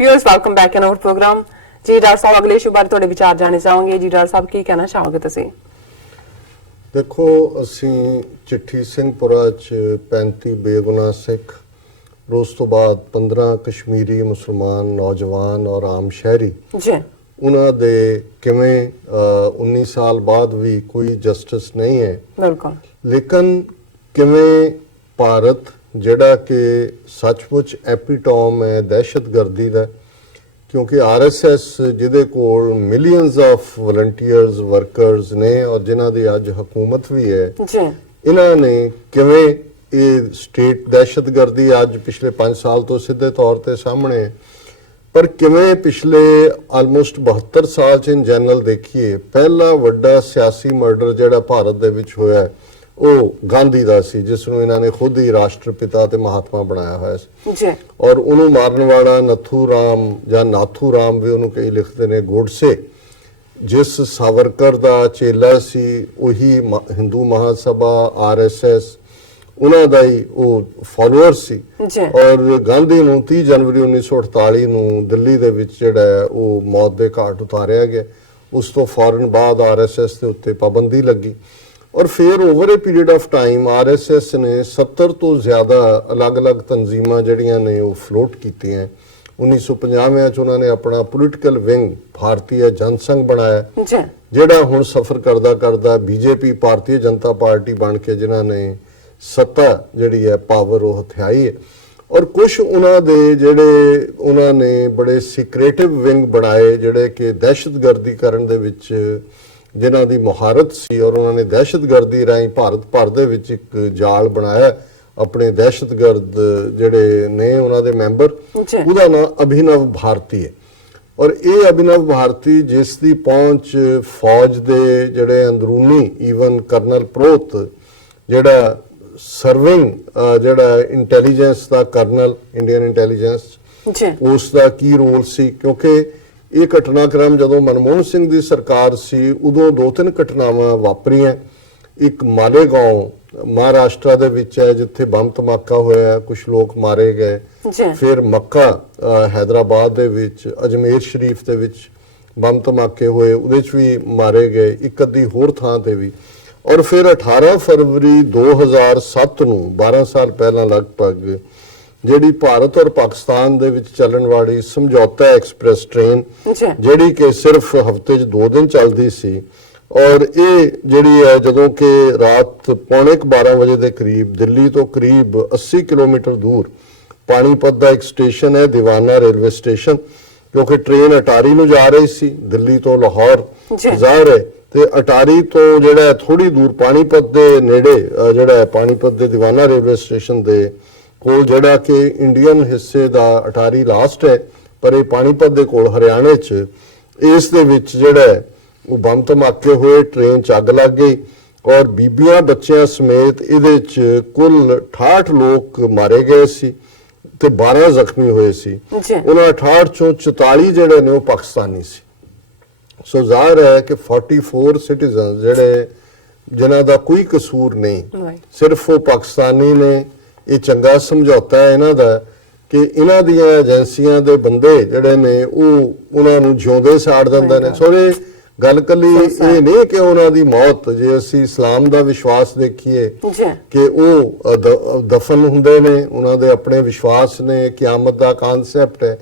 Viewers welcome back in our program. जी doctor साहब अगले इशू बारे थोड़े विचार जाने चाहोगे। जी डॉक्टर साहब की कहना चाहोगे तुसी? देखो ਅਸੀਂ चिट्ठी ਸਿੰਘਪੁਰਾ ਚ 35 ਬੇਗੁਨਾਹ ਸਿੱਖ ਉਸ ਤੋਂ ਬਾਅਦ 15 ਕਸ਼ਮੀਰੀ ਮੁਸਲਮਾਨ ਨੌਜਵਾਨ ਔਰ ਆਮ ਸ਼ਹਿਰੀ जी ਉਹਨਾਂ ਦੇ ਕਿਵੇਂ 19 ਸਾਲ ਬਾਅਦ ਵੀ ਕੋਈ ਜਸਟਿਸ ਨਹੀਂ ਹੈ। बिल्कुल ਲੇਕਿਨ ਕਿਵੇਂ ਭਾਰਤ ਜਿਹੜਾ ਕਿ ਸੱਚਮੁੱਚ ਐਪੀਟੋਮ ਹੈ ਦਹਿਸ਼ਤਗਰਦੀ ਦਾ, ਕਿਉਂਕਿ ਆਰਐਸਐਸ ਜਿਹਦੇ ਕੋਲ ਮਿਲੀਅਨਸ ਆਫ ਵਲੰਟੀਅਰਸ ਵਰਕਰਸ ਨੇ ਔਰ ਜਿਨ੍ਹਾਂ ਦੀ ਅੱਜ ਹਕੂਮਤ ਵੀ ਹੈ, जी ਇਹਨਾਂ ਨੇ ਕਿਵੇਂ ਇਹ ਸਟੇਟ ਦਹਿਸ਼ਤਗਰਦੀ ਅੱਜ ਪਿਛਲੇ 5 ਸਾਲ ਤੋਂ ਸਿੱਧੇ ਤੌਰ ਤੇ ਸਾਹਮਣੇ ਹੈ। ਪਰ ਕਿਵੇਂ ਪਿਛਲੇ ਆਲਮੋਸਟ 72 ਸਾਲ ਚ ਇਨ ਜਨਰਲ ਦੇਖੀਏ, ਪਹਿਲਾ ਵੱਡਾ ਸਿਆਸੀ ਮਰਡਰ ਜਿਹੜਾ ਭਾਰਤ ਦੇ ਵਿੱਚ ਹੋਇਆ ਉਹ ਗਾਂਧੀ ਦਾ ਸੀ, ਜਿਸ ਨੂੰ ਇਹਨਾਂ ਨੇ ਖੁਦ ਹੀ ਰਾਸ਼ਟਰਪਿਤਾ ਤੇ ਮਹਾਤਮਾ ਬਣਾਇਆ ਹੋਇਆ ਸੀ। जी ਔਰ ਉਹਨੂੰ ਮਾਰਨ ਵਾਲਾ ਨਥੂ ਰਾਮ ਜਾਂ ਨਾਥੂ ਰਾਮ ਵੀ ਉਹਨੂੰ ਕਈ ਲਿਖਦੇ ਨੇ, ਗੋਡਸੇ, ਜਿਸ ਸਾਵਰਕਰ ਦਾ ਚੇਲਾ ਸੀ, ਉਹੀ ਹਿੰਦੂ ਮਹਾਸਭਾ ਆਰਐਸਐਸ ਉਹਨਾਂ ਦਾ ਹੀ ਉਹ ਫਾਲੋਅਰ ਸੀ। जी ਔਰ ਗਾਂਧੀ ਨੂੰ 30 ਜਨਵਰੀ 1948 ਨੂੰ ਦਿੱਲੀ ਦੇ ਵਿੱਚ ਜਿਹੜਾ ਹੈ ਉਹ ਮੌਤ ਦੇ ਘਾਟ ਉਤਾਰਿਆ ਗਿਆ। ਉਸ ਤੋਂ ਫੌਰਨ ਬਾਅਦ ਆਰਐਸਐਸ ਦੇ ਉੱਤੇ ਪਾਬੰਦੀ ਲੱਗੀ ਔਰ ਫਿਰ over a period of time RSS ਨੇ 70 ਤੋਂ ਜ਼ਿਆਦਾ ਅਲੱਗ-ਅਲੱਗ ਤਨਜ਼ੀਮਾਂ ਜਿਹੜੀਆਂ ਨੇ ਉਹ ਫਲੋਟ ਕੀਤੀਆਂ। 1950 ਚ ਉਹਨਾਂ ਨੇ ਆਪਣਾ ਪੋਲੀਟੀਕਲ ਵਿੰਗ ਭਾਰਤੀ ਜਨਸੰਘ ਬਣਾਇਆ, जी ਜਿਹੜਾ ਹੁਣ ਸਫ਼ਰ ਕਰਦਾ ਬੀਜੇਪੀ ਭਾਰਤੀ ਜਨਤਾ ਪਾਰਟੀ ਬਣ ਕੇ ਜਿਨ੍ਹਾਂ ਨੇ ਸੱਤਾ ਜਿਹੜੀ ਹੈ ਪਾਵਰ ਉਹ ਹਥਿਆਈ ਹੈ। ਔਰ ਕੁਝ ਉਹਨਾਂ ਦੇ ਜਿਹੜੇ ਉਹਨਾਂ ਨੇ ਬੜੇ ਸੀਕ੍ਰੇਟਿਵ ਵਿੰਗ ਬਣਾਏ ਜਿਹੜੇ ਕਿ ਦਹਿਸ਼ਤਗਰਦੀ ਕਰਨ ਦੇ ਵਿੱਚ ਜਿਨ੍ਹਾਂ ਦੀ ਮੁਹਾਰਤ ਸੀ, ਔਰ ਉਹਨਾਂ ਨੇ ਦਹਿਸ਼ਤਗਰਦੀ ਰਾਹੀਂ ਭਾਰਤ ਭਰ ਦੇ ਵਿੱਚ ਇੱਕ ਜਾਲ ਬਣਾਇਆ ਆਪਣੇ ਦਹਿਸ਼ਤਗਰਦ ਜਿਹੜੇ ਨੇ ਉਹਨਾਂ ਦੇ ਮੈਂਬਰ। जी ਉਹਦਾ ਨਾਮ ਅਭਿਨਵ ਭਾਰਤੀ ਹੈ ਔਰ ਇਹ ਅਭਿਨਵ ਭਾਰਤੀ ਜਿਸ ਦੀ ਪਹੁੰਚ ਫੌਜ ਦੇ ਜਿਹੜੇ ਅੰਦਰੂਨੀ ਈਵਨ ਕਰਨਲ ਪ੍ਰੋਤ ਜਿਹੜਾ ਸਰਵਿੰਗ ਜਿਹੜਾ ਇੰਟੈਲੀਜੈਂਸ ਦਾ ਕਰਨਲ ਇੰਡੀਅਨ ਇੰਟੈਲੀਜੈਂਸ, जी ਉਸ ਦਾ ਕੀ ਰੋਲ ਸੀ, ਕਿਉਂਕਿ ਇਹ ਘਟਨਾਕ੍ਰਮ ਜਦੋਂ ਮਨਮੋਹਨ ਸਿੰਘ ਦੀ ਸਰਕਾਰ ਸੀ ਉਦੋਂ 2-3 ਘਟਨਾਵਾਂ ਵਾਪਰੀਆਂ। ਇੱਕ ਮਾਲੇਗਾਉਂ ਮਹਾਰਾਸ਼ਟਰ ਦੇ ਵਿੱਚ ਹੈ ਜਿੱਥੇ ਬੰਬ ਧਮਾਕਾ ਹੋਇਆ, ਕੁਝ ਲੋਕ ਮਾਰੇ ਗਏ। जी ਫਿਰ ਮੱਕਾ ਹੈਦਰਾਬਾਦ ਦੇ ਵਿੱਚ ਅਜਮੇਰ ਸ਼ਰੀਫ ਦੇ ਵਿੱਚ ਬੰਬ ਧਮਾਕੇ ਹੋਏ, ਉਹਦੇ 'ਚ ਵੀ ਮਾਰੇ ਗਏ, ਇੱਕ ਅੱਧੀ ਹੋਰ ਥਾਂ ਤੇ ਵੀ। ਔਰ ਫਿਰ 18 ਫਰਵਰੀ 2007 ਨੂੰ 12 ਸਾਲ ਪਹਿਲਾਂ ਲਗਭਗ ਜਿਹੜੀ ਭਾਰਤ ਔਰ ਪਾਕਿਸਤਾਨ ਦੇ ਵਿੱਚ ਚੱਲਣ ਵਾਲੀ ਸਮਝੌਤਾ ਐਕਸਪ੍ਰੈਸ ਟ੍ਰੇਨ जी ਜਿਹੜੀ ਕਿ ਸਿਰਫ ਹਫ਼ਤੇ 'ਚ 2 ਦਿਨ ਚੱਲਦੀ ਸੀ, ਔਰ ਇਹ ਜਿਹੜੀ ਹੈ ਜਦੋਂ ਕਿ ਰਾਤ 11:45 ਵਜੇ ਦੇ ਕਰੀਬ ਦਿੱਲੀ ਤੋਂ ਕਰੀਬ 80 ਕਿਲੋਮੀਟਰ ਦੂਰ ਪਾਣੀਪਤ ਦਾ ਇੱਕ ਸਟੇਸ਼ਨ ਹੈ ਦੀਵਾਨਾ ਰੇਲਵੇ ਸਟੇਸ਼ਨ, ਕਿਉਂਕਿ ਟ੍ਰੇਨ ਅਟਾਰੀ ਨੂੰ ਜਾ ਰਹੀ ਸੀ ਦਿੱਲੀ ਤੋਂ ਲਾਹੌਰ जी ਜ਼ਾਹਿਰ ਹੈ, ਤੇ ਅਟਾਰੀ ਤੋਂ ਜਿਹੜਾ ਥੋੜੀ ਦੂਰ ਪਾਣੀਪਤ ਦੇ ਨੇੜੇ ਜਿਹੜਾ ਪਾਣੀਪਤ ਦੇ ਦੀਵਾਨਾ ਰੇਲਵੇ ਸਟੇਸ਼ਨ ਦੇ ਕੋਲ ਜਿਹੜਾ ਕਿ ਇੰਡੀਅਨ ਹਿੱਸੇ ਦਾ ਅਟਾਰੀ ਲਾਸਟ ਹੈ, ਪਰ ਇਹ ਪਾਣੀਪਤ ਦੇ ਕੋਲ ਹਰਿਆਣੇ 'ਚ ਇਸ ਦੇ ਵਿੱਚ ਜਿਹੜਾ ਉਹ ਬੰਬ ਧਮਾਕੇ ਹੋਏ, ਟ੍ਰੇਨ 'ਚ ਅੱਗ ਲੱਗ ਗਈ ਔਰ ਬੀਬੀਆਂ ਬੱਚਿਆਂ ਸਮੇਤ ਇਹਦੇ 'ਚ ਕੁੱਲ 68 ਲੋਕ ਮਾਰੇ ਗਏ ਸੀ ਤੇ 12 ਜ਼ਖਮੀ ਹੋਏ ਸੀ। जी ਉਹਨਾਂ 68 ਚੋਂ 44 ਜਿਹੜੇ ਨੇ ਉਹ ਪਾਕਿਸਤਾਨੀ ਸੀ। ਸੋ ਜ਼ਾਹਿਰ ਹੈ ਕਿ 44 ਸਿਟੀਜ਼ਨ ਜਿਹੜੇ ਜਿਨ੍ਹਾਂ ਦਾ ਕੋਈ ਕਸੂਰ ਨਹੀਂ, right ਸਿਰਫ ਉਹ ਪਾਕਿਸਤਾਨੀ ਨੇ। ਇਹ ਚੰਗਾ ਸਮਝੌਤਾ ਹੈ ਇਹਨਾਂ ਦਾ ਕਿ ਇਹਨਾਂ ਦੀਆਂ ਏਜੰਸੀਆਂ ਦੇ ਬੰਦੇ ਜਿਹੜੇ ਨੇ ਉਹ ਉਹਨਾਂ ਨੂੰ ਜਿਉਂਦੇ ਸਾੜ ਦਿੰਦੇ ਨੇ। ਸੋ ਇਹ ਗੱਲ ਕੱਲੀ ਇਹ ਨਹੀਂ ਕਿ ਉਹਨਾਂ ਦੀ ਮੌਤ, ਜੇ ਅਸੀਂ ਇਸਲਾਮ ਦਾ ਵਿਸ਼ਵਾਸ ਦੇਖੀਏ जी ਕਿ ਉਹ ਦਫਨ ਹੁੰਦੇ ਨੇ, ਉਹਨਾਂ ਦੇ ਆਪਣੇ ਵਿਸ਼ਵਾਸ ਨੇ, ਕਿਆਮਤ ਦਾ ਕਨਸੈਪਟ ਹੈ,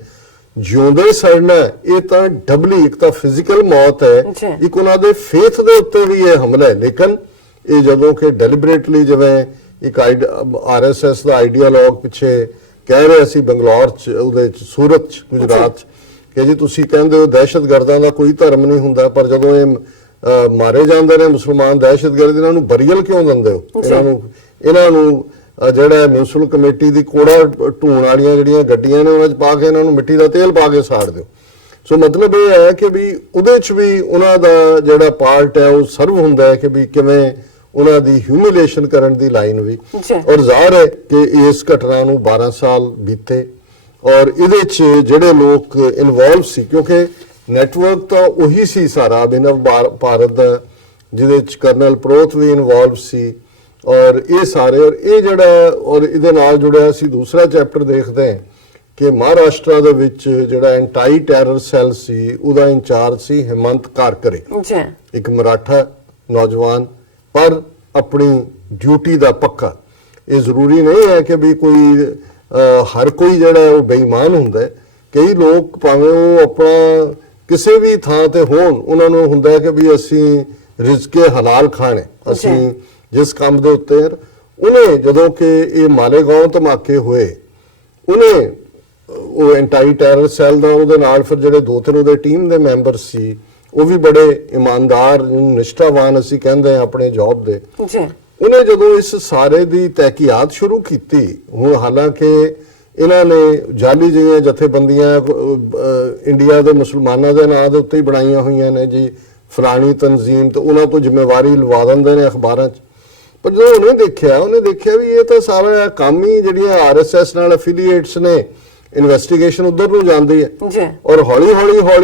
ਜਿਉਂਦੇ ਸੜਨਾ, ਇਹ ਤਾਂ ਡਬਲੀ ਇੱਕ ਤਾਂ ਫਿਜ਼ੀਕਲ ਮੌਤ ਹੈ, ਜੀ। ਇੱਕ ਉਹਨਾਂ ਦੇ ਫੇਥ ਦੇ ਉੱਤੇ ਵੀ ਇਹ ਹਮਲਾ ਹੈ। ਲੇਕਿਨ ਇਹ ਜਦੋਂ ਕਿ ਡੈਲੀਬਰੇਟਲੀ ਜਿਵੇਂ ਇੱਕ ਆਰਐਸਐਸ ਦਾ ਆਈਡੀਆਲੋਗ ਪਿੱਛੇ ਕਹਿ ਰਿਹਾ ਸੀ ਬੰਗਲੌਰ 'ਚ, ਉਹਦੇ 'ਚ ਸੂਰਤ 'ਚ ਗੁਜਰਾਤ 'ਚ, ਕਿ ਜੀ ਤੁਸੀਂ ਕਹਿੰਦੇ ਹੋ ਦਹਿਸ਼ਤਗਰਦਾਂ ਦਾ ਕੋਈ ਧਰਮ ਨਹੀਂ ਹੁੰਦਾ, ਪਰ ਜਦੋਂ ਇਹ ਮਾਰੇ ਜਾਂਦੇ ਨੇ ਮੁਸਲਮਾਨ ਦਹਿਸ਼ਤਗਰਦ, ਇਹਨਾਂ ਨੂੰ ਬਰੀਅਲ ਕਿਉਂ ਦਿੰਦੇ ਹੋ? ਇਹਨਾਂ ਨੂੰ ਜਿਹੜਾ ਮਿਊਨਿਸਪਲ ਕਮੇਟੀ ਦੀ ਕੋੜਾ ਢੂਣ ਵਾਲੀਆਂ ਜਿਹੜੀਆਂ ਗੱਡੀਆਂ ਨੇ ਉਹਨਾਂ 'ਚ ਪਾ ਕੇ ਇਹਨਾਂ ਨੂੰ ਮਿੱਟੀ ਦਾ ਤੇਲ ਪਾ ਕੇ ਸਾੜ ਦਿਓ। ਸੋ ਮਤਲਬ ਇਹ ਹੈ ਕਿ ਵੀ ਉਹਦੇ 'ਚ ਵੀ ਉਹਨਾਂ ਦਾ ਜਿਹੜਾ ਪਾਰਟ ਹੈ ਉਹ ਸਰਵ ਹੁੰਦਾ ਹੈ ਕਿ ਵੀ ਕਿਵੇਂ ਉਹਨਾਂ ਦੀ ਹਿਊਮਿਲੇਸ਼ਨ ਕਰਨ ਦੀ ਲਾਈਨ ਵੀ। ਔਰ ਜ਼ਾਹਿਰ ਹੈ ਕਿ ਇਸ ਘਟਨਾ ਨੂੰ 12 ਸਾਲ ਬੀਤੇ ਔਰ ਇਹਦੇ 'ਚ ਜਿਹੜੇ ਲੋਕ ਇਨਵੋਲਵ ਸੀ, ਕਿਉਂਕਿ ਨੈਟਵਰਕ ਤਾਂ ਉਹੀ ਸੀ ਸਾਰਾ ਅਭਿਨਵ ਭਾਰਤ ਦਾ, ਜਿਹਦੇ 'ਚ ਕਰਨਲ ਪ੍ਰੋਤ ਵੀ ਇਨਵੋਲਵ ਸੀ ਔਰ ਇਹ ਸਾਰੇ, ਔਰ ਇਹ ਜਿਹੜਾ ਔਰ ਇਹਦੇ ਨਾਲ ਜੁੜਿਆ ਸੀ ਦੂਸਰਾ ਚੈਪਟਰ ਦੇਖਦੇ ਹਾਂ ਕਿ ਮਹਾਰਾਸ਼ਟਰ ਦੇ ਵਿੱਚ ਜਿਹੜਾ ਐਂਟੀ ਟੈਰਰ ਸੈੱਲ ਸੀ ਉਹਦਾ ਇੰਚਾਰਜ ਸੀ ਹਿਮੰਤ ਕਾਰਕਰੇ, ਜੀ ਇੱਕ ਮਰਾਠਾ ਨੌਜਵਾਨ ਪਰ ਆਪਣੀ ਡਿਊਟੀ ਦਾ ਪੱਕਾ। ਇਹ ਜ਼ਰੂਰੀ ਨਹੀਂ ਹੈ ਕਿ ਵੀ ਕੋਈ ਹਰ ਕੋਈ ਜਿਹੜਾ ਉਹ ਬੇਈਮਾਨ ਹੁੰਦਾ ਹੈ। ਕਈ ਲੋਕ ਭਾਵੇਂ ਉਹ ਆਪਣਾ ਕਿਸੇ ਵੀ ਥਾਂ ਤੇ ਹੋਣ, ਉਹਨਾਂ ਨੂੰ ਹੁੰਦਾ ਹੈ ਕਿ ਵੀ ਅਸੀਂ ਰਿਜ਼ਕੇ ਹਲਾਲ ਖਾਣੇ, ਅਸੀਂ ਜਿਸ ਕੰਮ ਦੇ ਉੱਤੇ ਉਹਨੇ ਜਦੋਂ ਕਿ ਇਹ ਮਾਲੇਗਾਂਵ ਧਮਾਕੇ ਹੋਏ, ਉਹਨੇ ਉਹ ਐਂਟੀ ਟੈਰਰ ਸੈੱਲ ਦਾ ਉਹਦੇ ਨਾਲ ਫਿਰ ਜਿਹੜੇ 2-3 ਉਹਦੇ ਟੀਮ ਦੇ ਮੈਂਬਰ ਸੀ ਉਹ ਵੀ ਬੜੇ ਇਮਾਨਦਾਰ ਨਿਸ਼ਠਾਵਾਨ ਅਸੀਂ ਕਹਿੰਦੇ ਆ ਆਪਣੇ ਜੌਬ ਦੇ, ਜੀ ਉਹਨੇ ਜਦੋਂ ਇਸ ਸਾਰੇ ਦੀ ਤਹਿਕੀਕਾਤ ਸ਼ੁਰੂ ਕੀਤੀ, ਹੁਣ ਹਾਲਾਂਕਿ ਇਹਨਾਂ ਨੇ ਜਾਲੀ ਜਿਹੀਆਂ ਜਥੇਬੰਦੀਆਂ ਇੰਡੀਆ ਦੇ ਮੁਸਲਮਾਨਾਂ ਦੇ ਨਾਂ ਦੇ ਉੱਤੇ ਹੀ ਬਣਾਈਆਂ ਹੋਈਆਂ ਨੇ ਜੀ, ਫਲਾਣੀ ਤਨਜ਼ੀਮ, ਤੇ ਉਹਨਾਂ ਤੋਂ ਜ਼ਿੰਮੇਵਾਰੀ ਲਵਾ ਦਿੰਦੇ ਨੇ ਅਖਬਾਰਾਂ 'ਚ। ਪਰ ਜਦੋਂ ਉਹਨੇ ਦੇਖਿਆ ਵੀ ਇਹ ਤਾਂ ਸਾਰਾ ਕੰਮ ਹੀ ਜਿਹੜੀਆਂ ਆਰਐਸਐਸ ਨਾਲ ਐਫੀਲੀਏਟਸ ਨੇ, ਇਨਵੈਸਟੀਗੇਸ਼ਨ ਉਧਰ ਨੂੰ ਜਾਂਦੀ ਹੈ ਜੀ। ਔਰ ਹੌਲੀ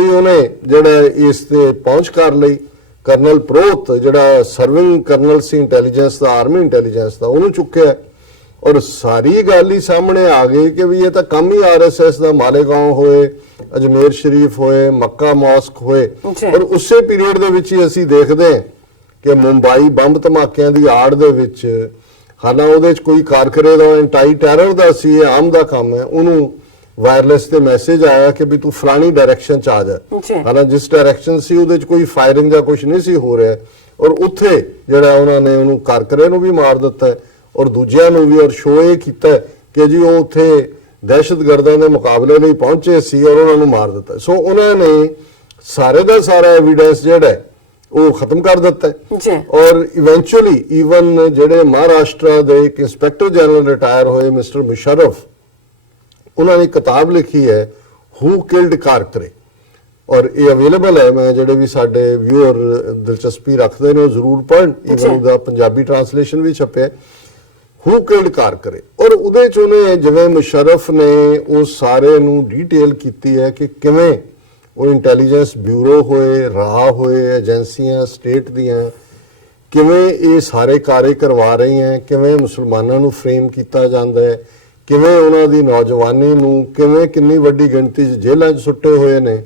ਉਹਨੇ ਜਿਹੜਾ ਇਸ ਤੇ ਪਹੁੰਚ ਕਰ ਲਈ। ਕਰਨਲ ਪ੍ਰੋਤ ਜਿਹੜਾ ਸਰਵਿੰਗ ਕਰਨਲ ਸੀ ਇੰਟੈਲੀਜੈਂਸ ਦਾ, ਆਰਮੀ ਇੰਟੈਲੀਜੈਂਸ ਦਾ, ਉਹਨੂੰ ਚੁੱਕਿਆ ਔਰ ਸਾਰੀ ਗੱਲ ਹੀ ਸਾਹਮਣੇ ਆ ਗਈ ਕਿ ਵੀ ਇਹ ਤਾਂ ਕੰਮ ਹੀ ਆਰਐਸਐਸ ਦਾ। ਮਾਲੇਗਾਂਵ ਹੋਏ, ਅਜਮੇਰ ਸ਼ਰੀਫ ਹੋਏ, ਮੱਕਾ ਮੌਸਕ ਹੋਏ, ਔਰ ਉਸੇ ਪੀਰੀਅਡ ਦੇ ਵਿੱਚ ਹੀ ਅਸੀਂ ਦੇਖਦੇ ਹਾਂ ਕਿ ਮੁੰਬਈ ਬੰਬ ਧਮਾਕਿਆਂ ਦੀ ਆੜ ਦੇ ਵਿੱਚ, ਹਾਲਾਂ ਉਹਦੇ 'ਚ ਕੋਈ ਕਾਰਕਰੇ ਦਾ ਐਂਟੀ ਟੈਰਰ ਦਾ ਸੀ, ਇਹ ਆਮ ਦਾ ਕੰਮ ਹੈ, ਉਹਨੂੰ ਵਾਇਰਲੈਸ ਤੇ ਮੈਸੇਜ ਆਇਆ ਕਿ ਵੀ ਤੂੰ ਫਲਾਣੀ ਡਾਇਰੈਕਸ਼ਨ 'ਚ ਆ ਜਾ। ਹਾਲਾਂ ਜਿਸ ਡਾਇਰੈਕਸ਼ਨ ਸੀ ਉਹਦੇ 'ਚ ਕੋਈ ਫਾਇਰਿੰਗ ਦਾ ਕੁਝ ਨਹੀਂ ਸੀ ਹੋ ਰਿਹਾ, ਔਰ ਉੱਥੇ ਜਿਹੜਾ ਉਹਨਾਂ ਨੇ ਉਹਨੂੰ ਕਾਰਕਰੇ ਨੂੰ ਵੀ ਮਾਰ ਦਿੱਤਾ ਔਰ ਦੂਜਿਆਂ ਨੂੰ ਵੀ, ਔਰ ਸ਼ੋਅ ਇਹ ਕੀਤਾ ਕਿ ਜੀ ਉਹ ਉੱਥੇ ਦਹਿਸ਼ਤਗਰਦਾਂ ਦੇ ਮੁਕਾਬਲੇ ਲਈ ਪਹੁੰਚੇ ਸੀ ਔਰ ਉਹਨਾਂ ਨੂੰ ਮਾਰ ਦਿੱਤਾ। ਸੋ ਉਹਨਾਂ ਨੇ ਸਾਰੇ ਦਾ ਸਾਰਾ ਐਵੀਡੈਂਸ ਜਿਹੜਾ ਉਹ ਖਤਮ ਕਰ ਦਿੱਤਾ ਔਰ ਇਵੈਂਚੁਅਲੀ ਈਵਨ ਜਿਹੜੇ ਮਹਾਰਾਸ਼ਟਰ ਦੇ ਇੱਕ ਇੰਸਪੈਕਟਰ ਜਨਰਲ ਰਿਟਾਇਰ ਹੋਏ ਮਿਸਟਰ ਮੁਸ਼ਰਫ, ਉਹਨਾਂ ਨੇ ਕਿਤਾਬ ਲਿਖੀ ਹੈ ਹੂ ਕਿਲਡ ਕਾਰਕਰੇ, ਔਰ ਇਹ ਅਵੇਲੇਬਲ ਹੈ। ਮੈਂ ਜਿਹੜੇ ਵੀ ਸਾਡੇ ਵਿਊਅਰ ਦਿਲਚਸਪੀ ਰੱਖਦੇ ਨੇ ਉਹ ਜ਼ਰੂਰ ਪੜ੍ਹਨ, ਈਵਨ ਉਹਦਾ ਪੰਜਾਬੀ ਟ੍ਰਾਂਸਲੇਸ਼ਨ ਵੀ ਛਪਿਆ, ਹੂ ਕਿਲਡ ਕਾਰਕਰੇ। ਔਰ ਉਹਦੇ 'ਚ ਉਹਨੇ ਜਿਵੇਂ ਮੁਸ਼ਰਫ ਨੇ ਉਹ ਸਾਰੇ ਨੂੰ ਡਿਟੇਲ ਕੀਤੀ ਹੈ ਕਿ ਕਿਵੇਂ ਉਹ ਇੰਟੈਲੀਜੈਂਸ ਬਿਊਰੋ ਹੋਏ, ਰਾਹ ਹੋਏ, ਏਜੰਸੀਆਂ ਸਟੇਟ ਦੀਆਂ ਕਿਵੇਂ ਇਹ ਸਾਰੇ ਕਾਰੇ ਕਰਵਾ ਰਹੀਆਂ, ਕਿਵੇਂ ਮੁਸਲਮਾਨਾਂ ਨੂੰ ਫਰੇਮ ਕੀਤਾ ਜਾਂਦਾ ਹੈ, ਕਿਵੇਂ ਉਹਨਾਂ ਦੀ ਨੌਜਵਾਨੀ ਨੂੰ ਕਿਵੇਂ ਕਿੰਨੀ ਵੱਡੀ ਗਿਣਤੀ 'ਚ ਜੇਲ੍ਹਾਂ 'ਚ ਸੁੱਟੇ ਹੋਏ ਨੇ,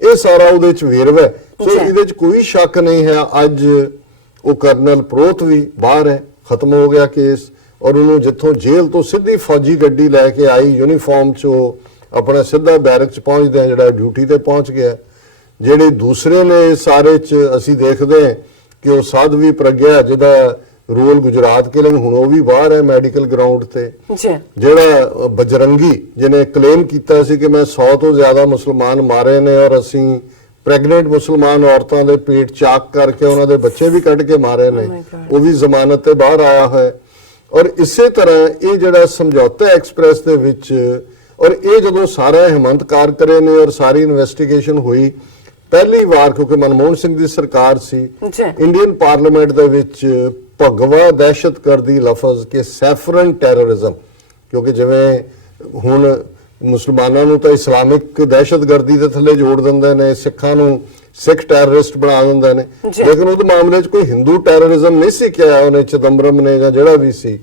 ਇਹ ਸਾਰਾ ਉਹਦੇ 'ਚ ਵੇਰਵਾ ਹੈ। ਸੋ ਇਹਦੇ 'ਚ ਕੋਈ ਸ਼ੱਕ ਨਹੀਂ ਹੈ। ਅੱਜ ਉਹ ਕਰਨਲ ਪ੍ਰੋਤ ਵੀ ਬਾਹਰ ਹੈ, ਖਤਮ ਹੋ ਗਿਆ ਕੇਸ, ਔਰ ਉਹਨੂੰ ਜਿੱਥੋਂ ਜੇਲ੍ਹ ਤੋਂ ਸਿੱਧੀ ਫੌਜੀ ਗੱਡੀ ਲੈ ਕੇ ਆਈ ਯੂਨੀਫਾਰਮ 'ਚ, ਉਹ ਆਪਣਾ ਸਿੱਧਾ ਬੈਰਕ 'ਚ ਪਹੁੰਚਦੇ ਜਿਹੜਾ ਡਿਊਟੀ ਤੇ ਪਹੁੰਚ ਗਿਆ। ਜਿਹੜੇ ਦੂਸਰੇ ਨੇ ਸਾਰੇ 'ਚ ਅਸੀਂ ਦੇਖਦੇ ਹਾਂ ਕਿ ਉਹ ਸਾਧਵੀ ਪ੍ਰਗਿਆ ਜਿਹਦਾ ਰੋਲ ਗੁਜਰਾਤ ਕਿਲਿੰਗ, ਹੁਣ ਉਹ ਵੀ ਬਾਹਰ ਹੈ ਮੈਡੀਕਲ ਗਰਾਊਂਡ ਤੇ। ਜਿਹੜਾ ਬਜਰੰਗੀ ਜਿਹਨੇ ਕਲੇਮ ਕੀਤਾ ਸੀ ਕਿ ਮੈਂ 100 ਤੋਂ ਜ਼ਿਆਦਾ ਮੁਸਲਮਾਨ ਮਾਰੇ ਨੇ ਔਰ ਅਸੀਂ ਪ੍ਰੈਗਨੈਂਟ ਮੁਸਲਮਾਨ ਔਰਤਾਂ ਦੇ ਪੇਟ ਚਾਕ ਕਰਕੇ ਉਹਨਾਂ ਦੇ ਬੱਚੇ ਵੀ ਕੱਢ ਕੇ ਮਾਰੇ ਨੇ, ਉਹ ਵੀ ਜ਼ਮਾਨਤ ਤੇ ਬਾਹਰ ਆਇਆ ਹੈ। ਔਰ ਇਸੇ ਤਰ੍ਹਾਂ ਇਹ ਜਿਹੜਾ ਸਮਝੌਤਾ ਐਕਸਪ੍ਰੈਸ ਦੇ ਵਿੱਚ, ਔਰ ਇਹ ਜਦੋਂ ਸਾਰਾ ਹਿਮੰਤ ਕਾਰਕਰੇ ਨੇ ਔਰ ਸਾਰੀ ਇਨਵੈਸਟੀਗੇਸ਼ਨ ਹੋਈ, ਪਹਿਲੀ ਵਾਰ ਕਿਉਂਕਿ ਮਨਮੋਹਨ ਸਿੰਘ ਦੀ ਸਰਕਾਰ ਸੀ, ਇੰਡੀਅਨ ਪਾਰਲੀਮੈਂਟ ਦੇ ਵਿੱਚ ਭਗਵਾ ਦਹਿਸ਼ਤਗਰਦੀ ਲਫ਼ਜ਼ ਕਿ ਸੈਫਰਨ ਟੈਰਰਿਜ਼ਮ, ਕਿਉਂਕਿ ਜਿਵੇਂ ਹੁਣ ਮੁਸਲਮਾਨਾਂ ਨੂੰ ਤਾਂ ਇਸਲਾਮਿਕ ਦਹਿਸ਼ਤਗਰਦੀ ਦੇ ਥੱਲੇ ਜੋੜ ਦਿੰਦੇ ਨੇ, ਸਿੱਖਾਂ ਨੂੰ ਸਿੱਖ ਟੈਰਰਿਸਟ ਬਣਾ ਦਿੰਦੇ ਨੇ, ਲੇਕਿਨ ਉਹਦੇ ਮਾਮਲੇ 'ਚ ਕੋਈ ਹਿੰਦੂ ਟੈਰਰਿਜ਼ਮ ਨਹੀਂ ਸੀ ਕਿਹਾ ਉਹਨੇ, ਚਿਦੰਬਰਮ ਨੇ ਜਾਂ ਜਿਹੜਾ ਵੀ ਸੀ।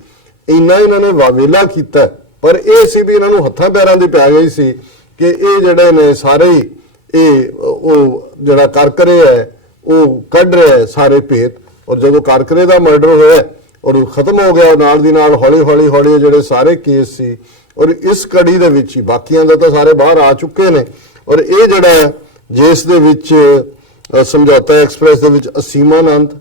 ਇੰਨਾ ਇਹਨਾਂ ਨੇ ਵਾਵੇਲਾ ਕੀਤਾ, ਪਰ ਇਹ ਸੀ ਵੀ ਇਹਨਾਂ ਨੂੰ ਹੱਥਾਂ ਪੈਰਾਂ ਦੀ ਪੈ ਗਈ ਸੀ ਕਿ ਇਹ ਜਿਹੜੇ ਨੇ ਸਾਰੇ ਹੀ ਇਹ ਉਹ ਜਿਹੜਾ ਕਾਰਕਰੇ ਹੈ ਉਹ ਕੱਢ ਰਿਹਾ ਸਾਰੇ ਭੇਤ। ਔਰ ਜਦੋਂ ਕਾਰਕਰੇ ਦਾ ਮਰਡਰ ਹੋਇਆ ਔਰ ਖਤਮ ਹੋ ਗਿਆ, ਨਾਲ ਦੀ ਨਾਲ ਹੌਲੀ ਜਿਹੜੇ ਸਾਰੇ ਕੇਸ ਸੀ, ਔਰ ਇਸ ਕੜੀ ਦੇ ਵਿੱਚ ਹੀ ਬਾਕੀਆਂ ਦਾ ਤਾਂ ਸਾਰੇ ਬਾਹਰ ਆ ਚੁੱਕੇ ਨੇ। ਔਰ ਇਹ ਜਿਹੜਾ ਜਿਸ ਦੇ ਵਿੱਚ ਸਮਝੌਤਾ ਐਕਸਪ੍ਰੈਸ ਦੇ ਵਿੱਚ ਅਸੀਮਾਨੰਦ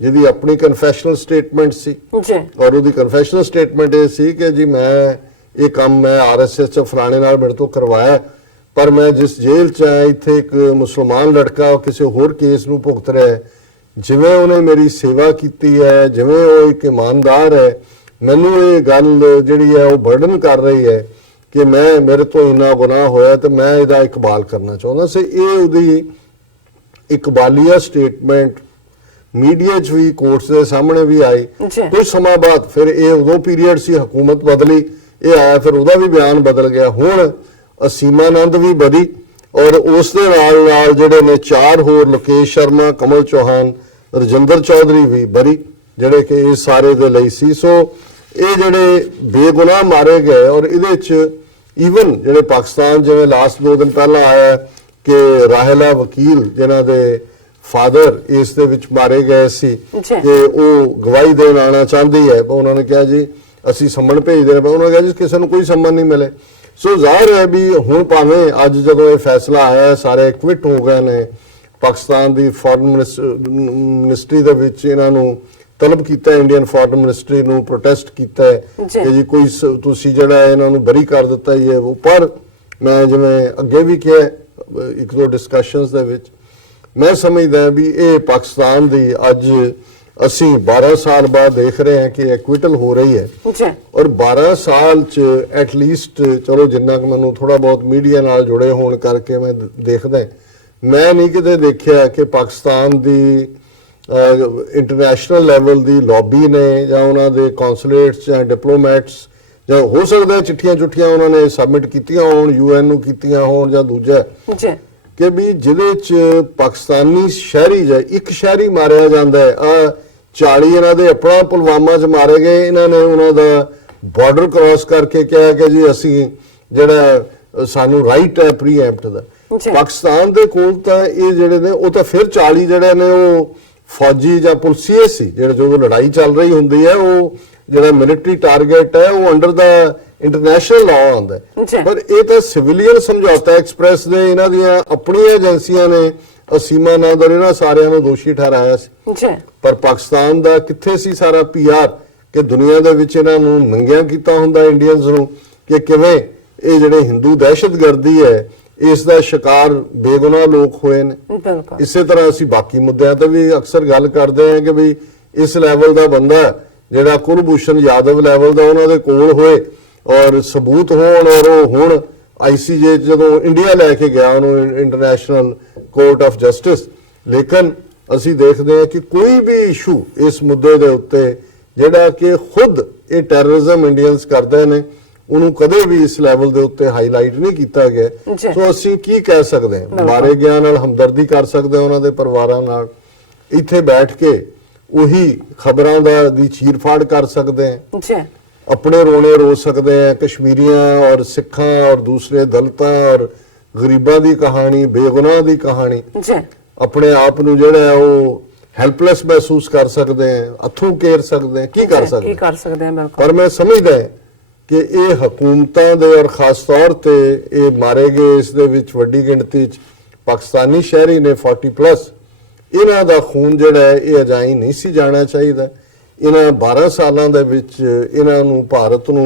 ਜਿਹਦੀ ਆਪਣੀ ਕਨਫੈਸ਼ਨਲ ਸਟੇਟਮੈਂਟ ਸੀ, ਔਰ ਉਹਦੀ ਕਨਫੈਸ਼ਨਲ ਸਟੇਟਮੈਂਟ ਇਹ ਸੀ ਕਿ ਜੀ ਮੈਂ ਇਹ ਕੰਮ ਮੈਂ ਆਰਐਸਐਸ ਚ ਫਲਾਣੇ ਨਾਲ ਮੇਰੇ ਤੋਂ ਕਰਵਾਇਆ, ਪਰ ਮੈਂ ਜਿਸ ਜੇਲ੍ਹ ਚ ਆਇਆ ਇੱਥੇ ਇੱਕ ਮੁਸਲਮਾਨ ਲੜਕਾ ਕਿਸੇ ਹੋਰ ਕੇਸ ਨੂੰ ਭੁਗਤ ਰਿਹਾ ਹੈ, ਜਿਵੇਂ ਉਹਨੇ ਮੇਰੀ ਸੇਵਾ ਕੀਤੀ ਹੈ, ਜਿਵੇਂ ਉਹ ਇੱਕ ਇਮਾਨਦਾਰ ਹੈ, ਮੈਨੂੰ ਇਹ ਗੱਲ ਜਿਹੜੀ ਹੈ ਉਹ ਬਰਡਨ ਕਰ ਰਹੀ ਹੈ ਕਿ ਮੇਰੇ ਤੋਂ ਇੰਨਾ ਗੁਨਾਹ ਹੋਇਆ ਤੇ ਮੈਂ ਇਹਦਾ ਇਕਬਾਲ ਕਰਨਾ ਚਾਹੁੰਦਾ ਸੀ। ਇਹ ਉਹਦੀ ਇਕਬਾਲੀਆ ਸਟੇਟਮੈਂਟ ਮੀਡੀਆ 'ਚ ਵੀ, ਕੋਰਟਸ ਦੇ ਸਾਹਮਣੇ ਵੀ ਆਈ। ਕੁਝ ਸਮਾਂ ਬਾਅਦ ਫਿਰ ਇਹ ਉਦੋਂ ਪੀਰੀਅਡ ਸੀ, ਹਕੂਮਤ ਬਦਲੀ, ਇਹ ਆਇਆ, ਫਿਰ ਉਹਦਾ ਵੀ ਬਿਆਨ ਬਦਲ ਗਿਆ। ਹੁਣ ਅਸੀਮਾਨੰਦ ਵੀ ਬਰੀ ਔਰ ਉਸ ਦੇ ਨਾਲ ਜਿਹੜੇ ਨੇ 4 ਹੋਰ, ਲੋਕੇਸ਼ ਸ਼ਰਮਾ, ਕਮਲ ਚੌਹਾਨ, ਰਜਿੰਦਰ ਚੌਧਰੀ ਵੀ ਬਰੀ, ਜਿਹੜੇ ਕਿ ਇਸ ਸਾਰੇ ਦੇ ਲਈ ਸੀ। ਸੋ ਇਹ ਜਿਹੜੇ ਬੇਗੁਨਾਹ ਮਾਰੇ ਗਏ ਔਰ ਇਹਦੇ 'ਚ ਈਵਨ ਜਿਹੜੇ ਪਾਕਿਸਤਾਨ ਜਿਵੇਂ ਲਾਸਟ 2 ਦਿਨ ਪਹਿਲਾਂ ਆਇਆ ਕਿ ਰਾਹਿਲਾ ਵਕੀਲ ਜਿਨ੍ਹਾਂ ਦੇ ਫਾਦਰ ਇਸ ਦੇ ਵਿੱਚ ਮਾਰੇ ਗਏ ਸੀ ਕਿ ਉਹ ਗਵਾਹੀ ਦੇਣ ਆਉਣਾ ਚਾਹੁੰਦੀ ਹੈ, ਪਰ ਉਹਨਾਂ ਨੇ ਕਿਹਾ ਜੀ ਅਸੀਂ ਸੰਮਨ ਭੇਜਦੇ ਨੇ, ਪਰ ਉਹਨਾਂ ਨੇ ਕਿਹਾ ਜੀ ਕਿਸੇ ਨੂੰ ਕੋਈ ਸੰਮਨ ਨਹੀਂ ਮਿਲੇ। ਸੋ ਜ਼ਾਹਿਰ ਹੈ ਵੀ ਹੁਣ ਭਾਵੇਂ ਅੱਜ ਜਦੋਂ ਇਹ ਫੈਸਲਾ ਆਇਆ ਸਾਰੇ ਕੁਇਟ ਹੋ ਗਏ ਨੇ, ਪਾਕਿਸਤਾਨ ਦੀ ਫੋਰਨ ਮਿਨਿਸਟਰੀ ਦੇ ਵਿੱਚ ਇਹਨਾਂ ਨੂੰ ਤਲਬ ਕੀਤਾ, ਇੰਡੀਅਨ ਫੋਰਨ ਮਿਨਿਸਟਰੀ ਨੂੰ ਪ੍ਰੋਟੈਸਟ ਕੀਤਾ ਹੈ ਕਿ ਜੀ ਕੋਈ ਤੁਸੀਂ ਜਿਹੜਾ ਇਹਨਾਂ ਨੂੰ ਬਰੀ ਕਰ ਦਿੱਤਾ ਹੀ ਹੈ ਉਹ। ਪਰ ਮੈਂ ਜਿਵੇਂ ਅੱਗੇ ਵੀ ਕਿਹਾ 1-2 ਡਿਸਕਸ਼ਨਸ ਦੇ ਵਿੱਚ, ਮੈਂ ਸਮਝਦਾ ਵੀ ਇਹ ਪਾਕਿਸਤਾਨ ਦੀ ਅੱਜ ਅਸੀਂ 12 ਸਾਲ ਬਾਅਦ ਦੇਖ ਰਹੇ ਹਾਂ ਕਿ ਐਕੁਇਟਲ ਹੋ ਰਹੀ ਹੈ ਔਰ 12 ਸਾਲ ਚ ਐਟਲੀਸਟ ਚਲੋ ਜਿੰਨਾ ਕਿ ਮੈਨੂੰ ਥੋੜਾ ਬਹੁਤ ਮੀਡੀਆ ਨਾਲ ਜੁੜੇ ਹੋਣ ਕਰਕੇ ਮੈਂ ਦੇਖਦਾ, ਮੈਂ ਨਹੀਂ ਕਿਤੇ ਦੇਖਿਆ ਕਿ ਪਾਕਿਸਤਾਨ ਦੀ ਇੰਟਰਨੈਸ਼ਨਲ ਲੈਵਲ ਦੀ ਲੌਬੀ ਨੇ ਜਾਂ ਉਹਨਾਂ ਦੇ ਕੌਂਸੂਲੇਟਸ ਜਾਂ ਡਿਪਲੋਮੈਟਸ ਜਾਂ ਹੋ ਸਕਦਾ ਚਿੱਠੀਆਂ ਉਹਨਾਂ ਨੇ ਸਬਮਿਟ ਕੀਤੀਆਂ ਹੋਣ, UN ਨੂੰ ਕੀਤੀਆਂ ਹੋਣ ਜਾਂ ਦੂਜਾ ਕਿ ਵੀ ਜਿਹਦੇ ਚ ਪਾਕਿਸਤਾਨੀ ਸ਼ਹਿਰੀ ਜਾਂ ਇੱਕ ਸ਼ਹਿਰੀ ਮਾਰਿਆ ਜਾਂਦਾ ਹੈ। 40 ਇਹਨਾਂ ਦੇ ਆਪਣਾ ਪੁਲਵਾਮਾ ਚ ਮਾਰੇ ਗਏ, ਇਹਨਾਂ ਨੇ ਉਹਨਾਂ ਦਾ ਬਾਰਡਰ ਕ੍ਰਾਸ ਕਰਕੇ ਕਿਹਾ ਕਿ ਜੀ ਅਸੀਂ ਜਿਹੜਾ ਸਾਨੂੰ ਰਾਈਟ ਹੈ ਪ੍ਰੀਐਂਪਟ ਦਾ। ਪਾਕਿਸਤਾਨ ਦੇ ਕੋਲ ਤਾਂ ਇਹ ਜਿਹੜੇ ਨੇ ਉਹ ਤਾਂ ਫਿਰ 40 ਜਿਹੜੇ ਨੇ ਉਹ ਫੌਜੀ ਜਾਂ ਪੁਲਸੀਏ ਸੀ ਜਿਹੜੇ ਜਦੋਂ ਲੜਾਈ ਚੱਲ ਰਹੀ ਹੁੰਦੀ ਹੈ ਉਹ ਜਿਹੜਾ ਮਿਲਟਰੀ ਟਾਰਗੇਟ ਹੈ ਉਹ ਅੰਡਰ ਦਾ ਇੰਟਰਨੈਸ਼ਨਲ ਲਾਅ ਆਉਂਦਾ ਹੈ। ਪਰ ਇਹ ਤਾਂ ਸਿਵਿਲੀਅਨ ਸਮਝੌਤਾ ਐਕਸਪ੍ਰੈਸ ਦੇ ਇਹਨਾਂ ਦੀਆਂ ਆਪਣੀਆਂ ਏਜੰਸੀਆਂ ਨੇ ਅਸੀਮਾ ਨਾਦਰ ਇਹਨਾਂ ਸਾਰਿਆਂ ਨੂੰ ਦੋਸ਼ੀ ਠਹਿਰਾਇਆ ਸੀ। ਪਰ ਪਾਕਿਸਤਾਨ ਦਾ ਕਿੱਥੇ ਸੀ ਸਾਰਾ PR ਕਿ ਦੁਨੀਆ ਦੇ ਵਿੱਚ ਇਹਨਾਂ ਨੂੰ ਨੰਗਿਆਂ ਕੀਤਾ ਹੁੰਦਾ ਇੰਡੀਅਨਸ ਨੂੰ ਕਿ ਕਿਵੇਂ ਇਹ ਜਿਹੜੇ ਹਿੰਦੂ ਦਹਿਸ਼ਤਗਰਦੀ ਹੈ ਇਸ ਦਾ ਸ਼ਿਕਾਰ ਬੇਗੁਨਾਹ ਲੋਕ ਹੋਏ ਨੇ। ਇਸੇ ਤਰ੍ਹਾਂ ਅਸੀਂ ਬਾਕੀ ਮੁੱਦਿਆਂ ਤੇ ਵੀ ਅਕਸਰ ਗੱਲ ਕਰਦੇ ਹਾਂ ਕਿ ਵੀ ਇਸ ਲੈਵਲ ਦਾ ਬੰਦਾ ਜਿਹੜਾ ਕੁਲਭੂਸ਼ਣ ਯਾਦਵ ਲੈਵਲ ਦਾ ਉਹਨਾਂ ਦੇ ਕੋਲ ਹੋਏ ਔਰ ਸਬੂਤ ਹੋਣ ਔਰ ਉਹ ਹੁਣ ICJ ਜਦੋਂ ਇੰਡੀਆ ਲੈ ਕੇ ਗਿਆ ਉਹਨੂੰ ਇੰਟਰਨੈਸ਼ਨਲ ਕੋਰਟ ਆਫ ਜਸਟਿਸ, ਲੇਕਿਨ ਅਸੀਂ ਦੇਖਦੇ ਹਾਂ ਕਿ ਕੋਈ ਵੀ ਇਸ਼ੂ ਇਸ ਮੁੱਦੇ ਦੇ ਉੱਤੇ ਜਿਹੜਾ ਕਿ ਖੁਦ ਇਹ ਟੈਰਰਿਜ਼ਮ ਇੰਡੀਅਨਸ ਕਰਦੇ ਨੇ ਉਹਨੂੰ ਕਦੇ ਵੀ ਇਸ ਲੈਵਲ ਦੇ ਉੱਤੇ ਹਾਈਲਾਈਟ ਨਹੀਂ ਕੀਤਾ ਗਿਆ। ਸੋ ਅਸੀਂ ਕੀ ਕਹਿ ਸਕਦੇ ਹਾਂ, ਮਾਰੇ ਗਿਆ ਨਾਲ ਹਮਦਰਦੀ ਕਰ ਸਕਦੇ ਹਾਂ ਉਹਨਾਂ ਦੇ ਪਰਿਵਾਰਾਂ ਨਾਲ, ਇੱਥੇ ਬੈਠ ਕੇ ਉਹੀ ਖਬਰਾਂ ਦੀ ਚੀਰਫਾੜ ਕਰ ਸਕਦੇ ਹਾਂ, अपने रोने रो सकते हैं कश्मीरियां और सिखां और दूसरे दलितां और गरीबां दी कहानी, बेगुनाह दी कहानी, अपने आप नूं जिहड़ा है वो हेल्पलेस महसूस कर सकते हैं, अथरू केर सकते हैं, की कर सकते हैं। पर मैं समझदा है कि ये हुकूमतां दे और खास तौर ते ये मारे गए इस दे विच वड्डी गिणती च पाकिस्तानी शहरी ने 40+ इन्हां दा खून जिहड़ा है ये अजाई नहीं सी जाना चाहिए। ਇਹਨਾਂ 12 ਸਾਲਾਂ ਦੇ ਵਿੱਚ ਇਹਨਾਂ ਨੂੰ ਭਾਰਤ ਨੂੰ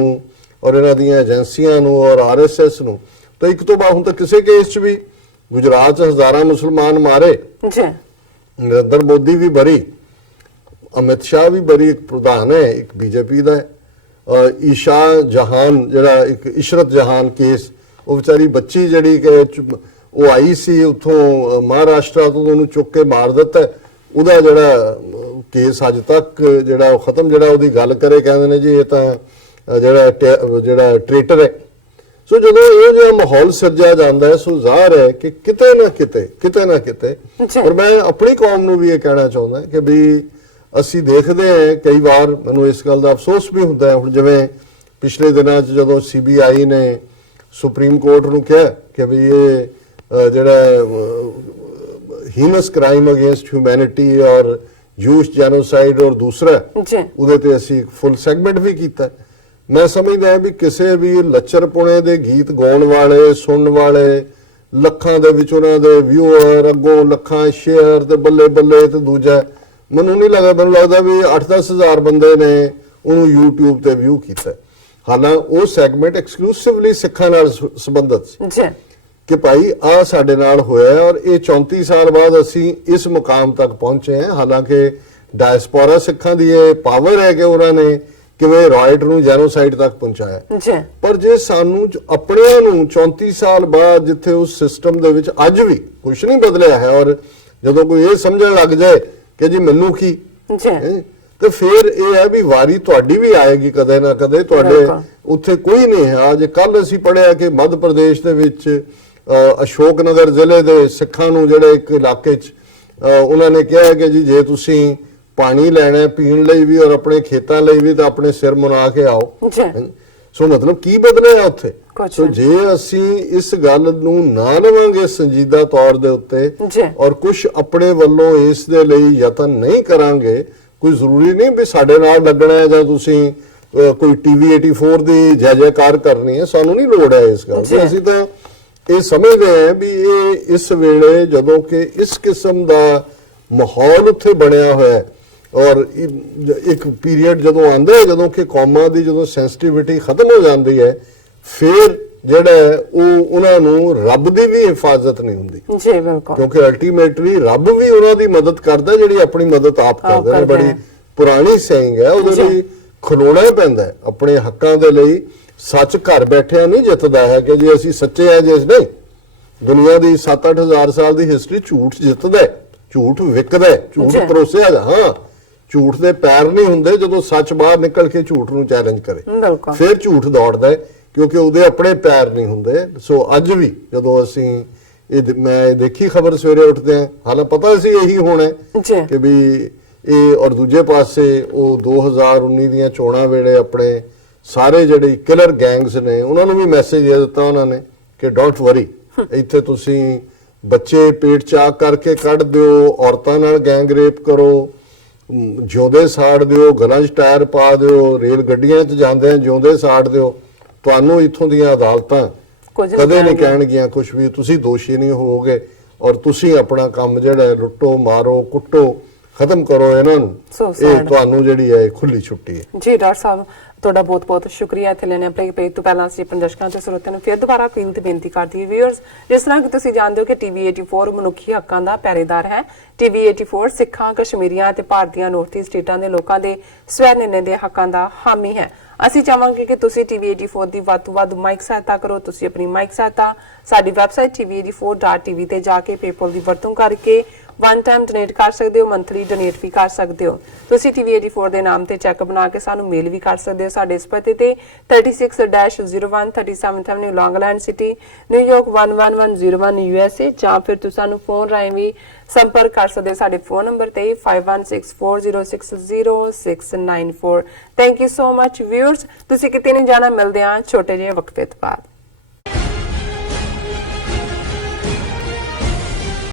ਔਰ ਇਹਨਾਂ ਦੀਆਂ ਏਜੰਸੀਆਂ ਨੂੰ ਔਰ RSS ਨੂੰ ਤਾਂ ਇੱਕ ਤੋਂ ਬਾਅਦ ਹੁਣ ਤਾਂ ਕਿਸੇ ਕੇਸ 'ਚ ਵੀ ਗੁਜਰਾਤ 'ਚ ਹਜ਼ਾਰਾਂ ਮੁਸਲਮਾਨ ਮਾਰੇ, ਨਰਿੰਦਰ ਮੋਦੀ ਵੀ ਬਰੀ, ਅਮਿਤ ਸ਼ਾਹ ਵੀ ਬਰੀ, ਇੱਕ ਪ੍ਰਧਾਨ ਹੈ ਇੱਕ BJP ਦਾ ਹੈ, ਈਸ਼ਾ ਜਹਾਨ ਜਿਹੜਾ ਇੱਕ ਇਸ਼ਰਤ ਜਹਾਨ ਕੇਸ ਉਹ ਵਿਚਾਰੀ ਬੱਚੀ ਜਿਹੜੀ ਕਿ ਉਹ ਆਈ ਸੀ ਉੱਥੋਂ ਮਹਾਰਾਸ਼ਟਰ ਤੋਂ ਉਹਨੂੰ ਚੁੱਕ ਕੇ ਮਾਰ ਦਿੱਤਾ, ਉਹਦਾ ਜਿਹੜਾ ਕੇਸ ਅੱਜ ਤੱਕ ਜਿਹੜਾ ਉਹ ਖਤਮ, ਜਿਹੜਾ ਉਹਦੀ ਗੱਲ ਕਰੇ ਕਹਿੰਦੇ ਨੇ ਜੀ ਇਹ ਤਾਂ ਜਿਹੜਾ ਟ੍ਰੇਟਰ ਹੈ। ਸੋ ਜਦੋਂ ਇਹ ਜਿਹਾ ਮਾਹੌਲ ਸਿਰਜਿਆ ਜਾਂਦਾ ਹੈ ਸੋ ਜ਼ਾਹਰ ਹੈ ਕਿ ਕਿਤੇ ਨਾ ਕਿਤੇ ਔਰ ਮੈਂ ਆਪਣੀ ਕੌਮ ਨੂੰ ਵੀ ਇਹ ਕਹਿਣਾ ਚਾਹੁੰਦਾ ਕਿ ਵੀ ਅਸੀਂ ਦੇਖਦੇ ਹਾਂ ਕਈ ਵਾਰ ਮੈਨੂੰ ਇਸ ਗੱਲ ਦਾ ਅਫਸੋਸ ਵੀ ਹੁੰਦਾ ਹੈ, ਹੁਣ ਜਿਵੇਂ ਪਿਛਲੇ ਦਿਨਾਂ 'ਚ ਜਦੋਂ CBI ਨੇ ਸੁਪਰੀਮ ਕੋਰਟ ਨੂੰ ਕਿਹਾ ਕਿ ਵੀ ਇਹ ਜਿਹੜਾ ਹੀਨਸ ਕ੍ਰਾਈਮ ਅਗੇਂਸਟ ਹਿਊਮੈਨਿਟੀ ਔਰ ਜੂਸ਼ ਜੈਨੋਸਾਈਡ ਔਰ ਦੂਸਰਾ ਉਹਦੇ ਤੇ ਅਸੀਂ ਫੁੱਲ ਸੈਗਮੈਂਟ ਵੀ ਕੀਤਾ। ਮੈਂ ਸਮਝਦਾ ਵੀ ਕਿਸੇ ਵੀ ਲੱਚਰਪੁਣੇ ਦੇ ਗੀਤ ਗਾਉਣ ਵਾਲੇ ਸੁਣਨ ਵਾਲੇ ਲੱਖਾਂ ਦੇ ਵਿੱਚ ਉਹਨਾਂ ਦੇ ਵਿਊਅਰ ਅੱਗੋਂ ਲੱਖਾਂ ਸ਼ੇਅਰ ਤੇ ਬੱਲੇ ਬੱਲੇ ਤੇ ਦੂਜਾ ਮੈਨੂੰ ਨਹੀਂ ਲੱਗਦਾ, ਮੈਨੂੰ ਲੱਗਦਾ ਵੀ 8-10 ਹਜ਼ਾਰ ਬੰਦੇ ਨੇ ਉਹਨੂੰ YouTube ਤੇ ਵਿਊ ਕੀਤਾ। ਹਾਲਾਂ ਉਹ ਸੈਗਮੈਂਟ ਐਕਸਕਲੂਸਿਵਲੀ ਸਿੱਖਾਂ ਨਾਲ ਸੰਬੰਧਿਤ ਸੀ ਕਿ ਭਾਈ ਆ ਸਾਡੇ ਨਾਲ ਹੋਇਆ ਔਰ ਇਹ 34 ਸਾਲ ਬਾਅਦ ਅਸੀਂ ਇਸ ਮੁਕਾਮ ਤੱਕ ਪਹੁੰਚੇ ਹਾਂ। ਹਾਲਾਂਕਿ ਡਾਇਸਪੋਰਾ ਸਿੱਖਾਂ ਦੀ ਇਹ ਪਾਵਰ ਹੈ ਕਿ ਉਹਨਾਂ ਨੇ ਕਿਵੇਂ ਰਾਇਟ ਨੂੰ ਜੈਨੋਸਾਈਡ ਤੱਕ ਪਹੁੰਚਾਇਆ, ਪਰ ਜੇ ਸਾਨੂੰ ਆਪਣਿਆਂ ਨੂੰ 34 ਸਾਲ ਬਾਅਦ ਜਿੱਥੇ ਉਸ ਸਿਸਟਮ ਦੇ ਵਿੱਚ ਅੱਜ ਵੀ ਕੁਝ ਨਹੀਂ ਬਦਲਿਆ ਹੈ ਔਰ ਜਦੋਂ ਕੋਈ ਇਹ ਸਮਝਣ ਲੱਗ ਜਾਏ ਕਿ ਜੀ ਮੈਨੂੰ ਕੀ ਤੇ ਫਿਰ ਇਹ ਹੈ ਵੀ ਵਾਰੀ ਤੁਹਾਡੀ ਵੀ ਆਏਗੀ ਕਦੇ ਨਾ ਕਦੇ, ਤੁਹਾਡੇ ਉੱਥੇ ਕੋਈ ਨਹੀਂ ਹੈ। ਅੱਜ ਕੱਲ ਅਸੀਂ ਪੜ੍ਹਿਆ ਕਿ ਮੱਧ ਪ੍ਰਦੇਸ਼ ਦੇ ਵਿੱਚ ਅਸ਼ੋਕ ਨਗਰ ਜ਼ਿਲ੍ਹੇ ਦੇ ਸਿੱਖਾਂ ਨੂੰ ਜਿਹੜੇ ਇੱਕ ਇਲਾਕੇ 'ਚ ਉਹਨਾਂ ਨੇ ਕਿਹਾ ਕਿ ਜੀ ਜੇ ਤੁਸੀਂ ਪਾਣੀ ਲੈਣਾ ਪੀਣ ਲਈ ਵੀ ਔਰ ਆਪਣੇ ਖੇਤਾਂ ਲਈ ਵੀ ਤਾਂ ਆਪਣੇ ਸਿਰ ਮੁਨਾ ਕੇ ਆਓ। ਸੋ ਮਤਲਬ ਕੀ ਬਦਲਿਆ ਉੱਥੇ? ਕੁਛ ਸੋ ਜੇ ਅਸੀਂ ਇਸ ਗੱਲ ਨੂੰ ਨਾ ਲਵਾਂਗੇ ਸੰਜੀਦਾ ਤੌਰ ਦੇ ਉੱਤੇ ਜੀ। ਔਰ ਕੁਝ ਆਪਣੇ ਵੱਲੋਂ ਇਸ ਦੇ ਲਈ ਯਤਨ ਨਹੀਂ ਕਰਾਂਗੇ, ਕੋਈ ਜ਼ਰੂਰੀ ਨਹੀਂ ਵੀ ਸਾਡੇ ਨਾਲ ਲੱਗਣਾ ਹੈ ਜਾਂ ਤੁਸੀਂ ਕੋਈ ਟੀਵੀ 84 ਦੀ ਜੈ ਜੈਕਾਰ ਕਰਨੀ ਹੈ, ਸਾਨੂੰ ਨਹੀਂ ਲੋੜ ਹੈ ਇਸ ਗੱਲ ਦੀ। ਅਸੀਂ ਤਾਂ ਇਹ ਸਮਝਦੇ ਹਾਂ ਵੀ ਇਹ ਇਸ ਵੇਲੇ ਜਦੋਂ ਕਿ ਇਸ ਕਿਸਮ ਦਾ ਮਾਹੌਲ ਉੱਥੇ ਬਣਿਆ ਹੋਇਆ ਹੈ ਔਰ ਇੱਕ ਪੀਰੀਅਡ ਜਦੋਂ ਆਉਂਦਾ ਹੈ ਜਦੋਂ ਕਿ ਕੌਮਾਂ ਦੀ ਜਦੋਂ ਸੈਂਸਿਟੀਵਿਟੀ ਖਤਮ ਹੋ ਜਾਂਦੀ ਹੈ, ਫਿਰ ਜਿਹੜਾ ਹੈ ਉਹ ਉਹਨਾਂ ਨੂੰ ਰੱਬ ਦੀ ਵੀ ਹਿਫਾਜ਼ਤ ਨਹੀਂ ਹੁੰਦੀ। ਜੀ ਬਿਲਕੁਲ, ਕਿਉਂਕਿ ਅਲਟੀਮੇਟਲੀ ਰੱਬ ਵੀ ਉਹਨਾਂ ਦੀ ਮਦਦ ਕਰਦਾ ਜਿਹੜੀ ਆਪਣੀ ਮਦਦ ਆਪ ਕਰਦੇ ਨੇ। ਬੜੀ ਪੁਰਾਣੀ ਸੇਇੰਗ ਹੈ, ਉਹਦੇ ਲਈ ਖਲੋਣਾ ਹੀ ਪੈਂਦਾ ਹੈ ਆਪਣੇ ਹੱਕਾਂ ਦੇ ਲਈ। ਸੱਚ ਘਰ ਬੈਠਿਆ ਨਹੀਂ ਜਿੱਤਦਾ ਹੈ ਕਿ ਜੇ ਅਸੀਂ ਸੱਚੇ ਆ ਜੇ ਨਹੀਂ। ਦੁਨੀਆ ਦੀ 7-8 ਹਜ਼ਾਰ ਸਾਲ ਦੀ ਹਿਸਟਰੀ ਝੂਠ ਜਿੱਤਦਾ ਹੈ, ਝੂਠ ਵਿਕਦਾ ਹੈ, ਝੂਠ ਪਰੋਸਿਆ ਜਾ। ਹਾਂ, ਝੂਠ ਦੇ ਪੈਰ ਨਹੀਂ ਹੁੰਦੇ ਜਦੋਂ ਸੱਚ ਬਾਹਰ ਨਿਕਲ ਕੇ ਝੂਠ ਨੂੰ ਚੈਲੰਜ ਕਰੇ, ਫਿਰ ਝੂਠ ਦੌੜਦਾ ਹੈ ਕਿਉਂਕਿ ਉਹਦੇ ਆਪਣੇ ਪੈਰ ਨਹੀਂ ਹੁੰਦੇ। ਸੋ ਅੱਜ ਵੀ ਜਦੋਂ ਅਸੀਂ ਮੈਂ ਦੇਖੀ ਖਬਰ ਸਵੇਰੇ ਉੱਠਦੇ ਆ, ਹਾਲਾਂ ਪਤਾ ਸੀ ਇਹੀ ਹੋਣਾ ਕਿ ਵੀ ਇਹ, ਔਰ ਦੂਜੇ ਪਾਸੇ ਉਹ 2019 ਦੀਆਂ ਚੋਣਾਂ ਵੇਲੇ ਆਪਣੇ ਸਾਰੇ ਜਿਹੜੇ ਕਿਲਰ ਗੈਂਗਸ ਨੇ ਉਹਨਾਂ ਨੂੰ ਵੀ ਮੈਸੇਜ ਦੇ ਦਿੱਤਾ ਉਹਨਾਂ ਨੇ ਕਿ ਡੋਂਟ ਵਰੀ, ਇੱਥੇ ਤੁਸੀਂ ਬੱਚੇ ਪੇਟ ਚਾਕ ਕਰਕੇ ਕੱਢ ਦਿਓ, ਔਰਤਾਂ ਨਾਲ ਗੈਂਗ ਰੇਪ ਕਰੋ, ਜਿਉਂਦੇ ਸਾੜ ਦਿਓ, ਗਲਾਂ 'ਚ ਟਾਇਰ ਪਾ ਦਿਓ, ਰੇਲ ਗੱਡੀਆਂ 'ਚ ਜਾਂਦੇ ਜਿਉਂਦੇ ਸਾੜ ਦਿਓ, ਤੁਹਾਨੂੰ ਇੱਥੋਂ ਦੀਆਂ ਅਦਾਲਤਾਂ ਕਦੇ ਨਹੀਂ ਕਹਿਣਗੀਆਂ ਕੁਝ ਵੀ, ਤੁਸੀਂ ਦੋਸ਼ੀ ਨਹੀਂ ਹੋਵੋਗੇ ਔਰ ਤੁਸੀਂ ਆਪਣਾ ਕੰਮ ਜਿਹੜਾ ਲੁੱਟੋ ਮਾਰੋ ਕੁੱਟੋ ਖਤਮ ਕਰੋ ਇਹਨਾਂ ਨੂੰ, ਇਹ ਤੁਹਾਨੂੰ ਜਿਹੜੀ ਹੈ ਖੁੱਲੀ ਛੁੱਟੀ ਹੈ। ਜੀ ਡਾਕਟਰ ਸਾਹਿਬ, ਤੁਹਾਡਾ ਬਹੁਤ ਬਹੁਤ ਸ਼ੁਕਰੀਆ। ਇੱਥੇ ਲੈਣੇ ਆਪਣੇ ਪੇਜ ਤੋਂ ਪਹਿਲਾਂ ਅਸੀਂ ਆਪਣੇ ਦਰਸ਼ਕਾਂ ਤੇ ਸਰੋਤਿਆਂ ਨੂੰ ਫਿਰ ਦੁਬਾਰਾ ਅਪੀਲ ਤੇ ਬੇਨਤੀ ਕਰਦੀ ਹਾਂ ਵੀਅਰਸ, ਜਿਸ ਤਰ੍ਹਾਂ ਕਿ ਤੁਸੀਂ ਜਾਣਦੇ ਹੋ ਕਿ ਟੀਵੀ 84 ਮਨੁੱਖੀ ਹੱਕਾਂ ਦਾ ਪਹਿਰੇਦਾਰ ਹੈ। ਟੀਵੀ 84 ਸਿੱਖਾਂ, ਕਸ਼ਮੀਰੀਆਂ ਅਤੇ ਭਾਰਤੀਆਂ ਨਾਰਥ ਈਸਟ ਸਟੇਟਾਂ ਦੇ ਲੋਕਾਂ ਦੇ ਸਵੈ ਨਿਰਣੇ ਦੇ ਹੱਕਾਂ ਦਾ ਹਾਮੀ ਹੈ। ਅਸੀਂ ਚਾਹਾਂਗੇ ਕਿ ਤੁਸੀਂ ਟੀਵੀ 84 ਦੀ ਵੱਧ ਤੋਂ ਵੱਧ ਮਾਈਕ ਸਹਾਇਤਾ ਕਰੋ। ਤੁਸੀਂ ਆਪਣੀ ਮਾਈਕ ਸਹਾਇਤਾ ਸਾਡੀ ਵੈਬਸਾਈਟ tv84.tv ਤੇ ਜਾ ਕੇ ਪੇਪਲ ਦੀ ਵਰਤੋਂ ਕਰਕੇ ਵਨ ਟਾਈਮ ਡੋਨੇਟ ਕਰ ਸਕਦੇ ਹੋ, ਮੰਥਲੀ ਡੋਨੇਟ ਵੀ ਕਰ ਸਕਦੇ ਹੋ। ਤੁਸੀਂ ਟੀਵੀ 84 ਦੇ ਨਾਮ ਤੇ ਚੈੱਕ ਬਣਾ ਕੇ ਸਾਨੂੰ ਮੇਲ ਵੀ ਕਰ ਸਕਦੇ ਹੋ ਸਾਡੇ ਇਸ ਪਤੇ ਤੇ 36-01 37th Avenue, ਲੌਂਗ ਆਈਲੈਂਡ ਸਿਟੀ, ਨਿਊਯਾਰਕ 11101 USA, ਜਾਂ ਫਿਰ ਤੁਸੀਂ ਸਾਨੂੰ ਫੋਨ ਰਾਹੀਂ ਵੀ ਸੰਪਰਕ ਕਰ ਸਕਦੇ ਹੋ ਸਾਡੇ ਫੋਨ ਨੰਬਰ ਤੇ 5164060694। Thank you so much viewers, ਤੁਸੀਂ ਕਿਤੇ ਨਹੀਂ ਜਾਣਾ, ਮਿਲਦੇ ਹਾਂ ਛੋਟੇ ਜਿਹੇ ਵਕਫੇ ਤੋਂ ਬਾਅਦ।